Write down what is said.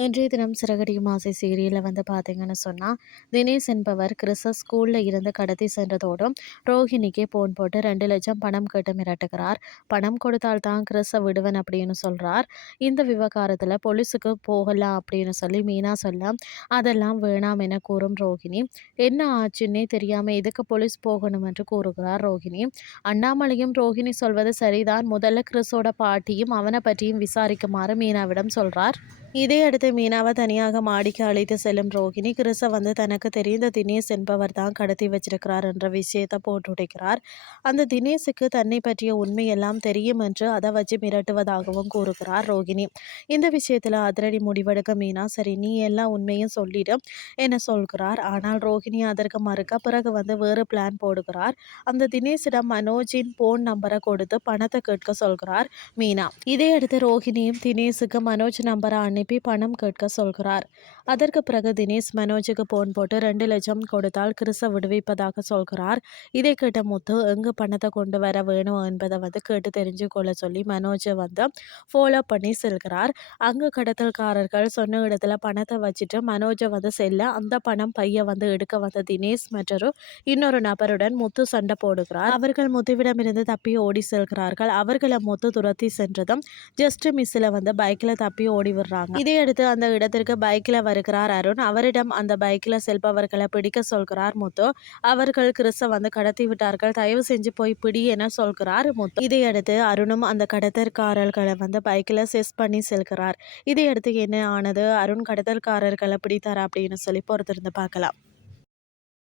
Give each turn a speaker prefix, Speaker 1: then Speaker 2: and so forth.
Speaker 1: இன்றைய தினம் சிறகடி மாசை சீரியலில் வந்து பார்த்தீங்கன்னு சொன்னால் தினேஷ் என்பவர் கிறிஸ்த ஸ்கூலில் இருந்து கடத்தி சென்றதோடும் ரோஹிணிக்கு போன் போட்டு ரெண்டு லட்சம் பணம் கேட்டு மிரட்டுகிறார். பணம் கொடுத்தால் தான் கிறிஸை விடுவேன் அப்படின்னு சொல்கிறார் இந்த விவகாரத்தில் போலீஸுக்கு போகலாம் அப்படின்னு சொல்லி மீனா சொல்ல அதெல்லாம் வேணாம் என கூறும் ரோஹிணி. என்ன ஆச்சுன்னே தெரியாமல் எதுக்கு போலீஸ் போகணும் என்று கூறுகிறார் ரோஹிணி. அண்ணாமலையும் ரோஹிணி சொல்வது சரிதான். முதல்ல கிறிஸோட பாட்டியும் அவனை பற்றியும் விசாரிக்குமாறு மீனாவிடம் சொல்கிறார் இதையடுத்து மீனாவை தனியாக மாடிக்கு அழைத்து செல்லும் ரோகிணி கிறிஸ வந்து தனக்கு தெரிந்த தினேஷ் என்பவர் தான் கடத்தி வச்சிருக்கிறார் என்ற விஷயத்தை போட்டுடைக்கிறார் அந்த தினேஷுக்கு தன்னை பற்றிய உண்மையெல்லாம் தெரியும் என்று அதை வச்சு மிரட்டுவதாகவும் கூறுகிறார் ரோகிணி. இந்த விஷயத்தில் அதிரடி முடிவெடுக்க மீனா சரி நீ எல்லா உண்மையும் சொல்லிடு என சொல்கிறார். ஆனால் ரோகிணி அதற்கு மறுக்க பிறகு வந்து வேறு பிளான் போடுகிறார். அந்த தினேஷிடம் மனோஜின் போன் நம்பரை கொடுத்து பணத்தை கேட்க சொல்கிறார் மீனா. இதையடுத்து ரோஹிணியும் தினேஷுக்கு மனோஜ் நம்பரை அனுப்பி பணம் கேட்க சொல்கிறார். அதற்கு பிறகு தினேஷ் மனோஜுக்கு போன் போட்டு ரெண்டு லட்சம் கொடுத்தால் கிறிஸை விடுவிப்பதாக சொல்கிறார். இதை கேட்ட முத்து எங்கு பணத்தை கொண்டு வர வேணும்? என்பதை வந்து கேட்டு தெரிஞ்சு கொள்ள சொல்லி மனோஜை வந்து ஃபாலோ பண்ணி செல்கிறார். அங்கு கடத்தல்காரர்கள் சொன்ன இடத்துல பணத்தை வச்சுட்டு மனோஜை வந்து செல்ல அந்த பணம் பைய வந்து எடுக்க வந்த தினேஷ் மற்றொரு இன்னொரு நபருடன் முத்து சண்டை போடுகிறார். அவர்கள் முத்துவிடமிருந்து தப்பி ஓடி செல்கிறார்கள். அவர்களை முத்து துரத்தி சென்றதும் ஜஸ்ட் மிஸ்ஸில் வந்து பைக்கில் தப்பி ஓடி விடுறாங்க. இதையடுத்து அந்த இடத்திற்கு பைக்கில் வருகிறார் அருண். அவரிடம் அந்த பைக்கில் செல்பவர்களை பிடிக்க சொல்கிறார் முத்து. அவர்கள் கிறிஸ வந்து கடத்தி விட்டார்கள். தயவு செஞ்சு போய் பிடி என சொல்கிறார் முத்து. இதையடுத்து அருணும் அந்த கடத்தற்காரர்களை வந்து பைக்கில் செஸ் பண்ணி செல்கிறார். இதையடுத்து என்ன ஆனது? அருண் கடத்தற்காரர்களை பிடித்தார் அப்படின்னு சொல்லி பொறுத்திருந்து பார்க்கலாம்.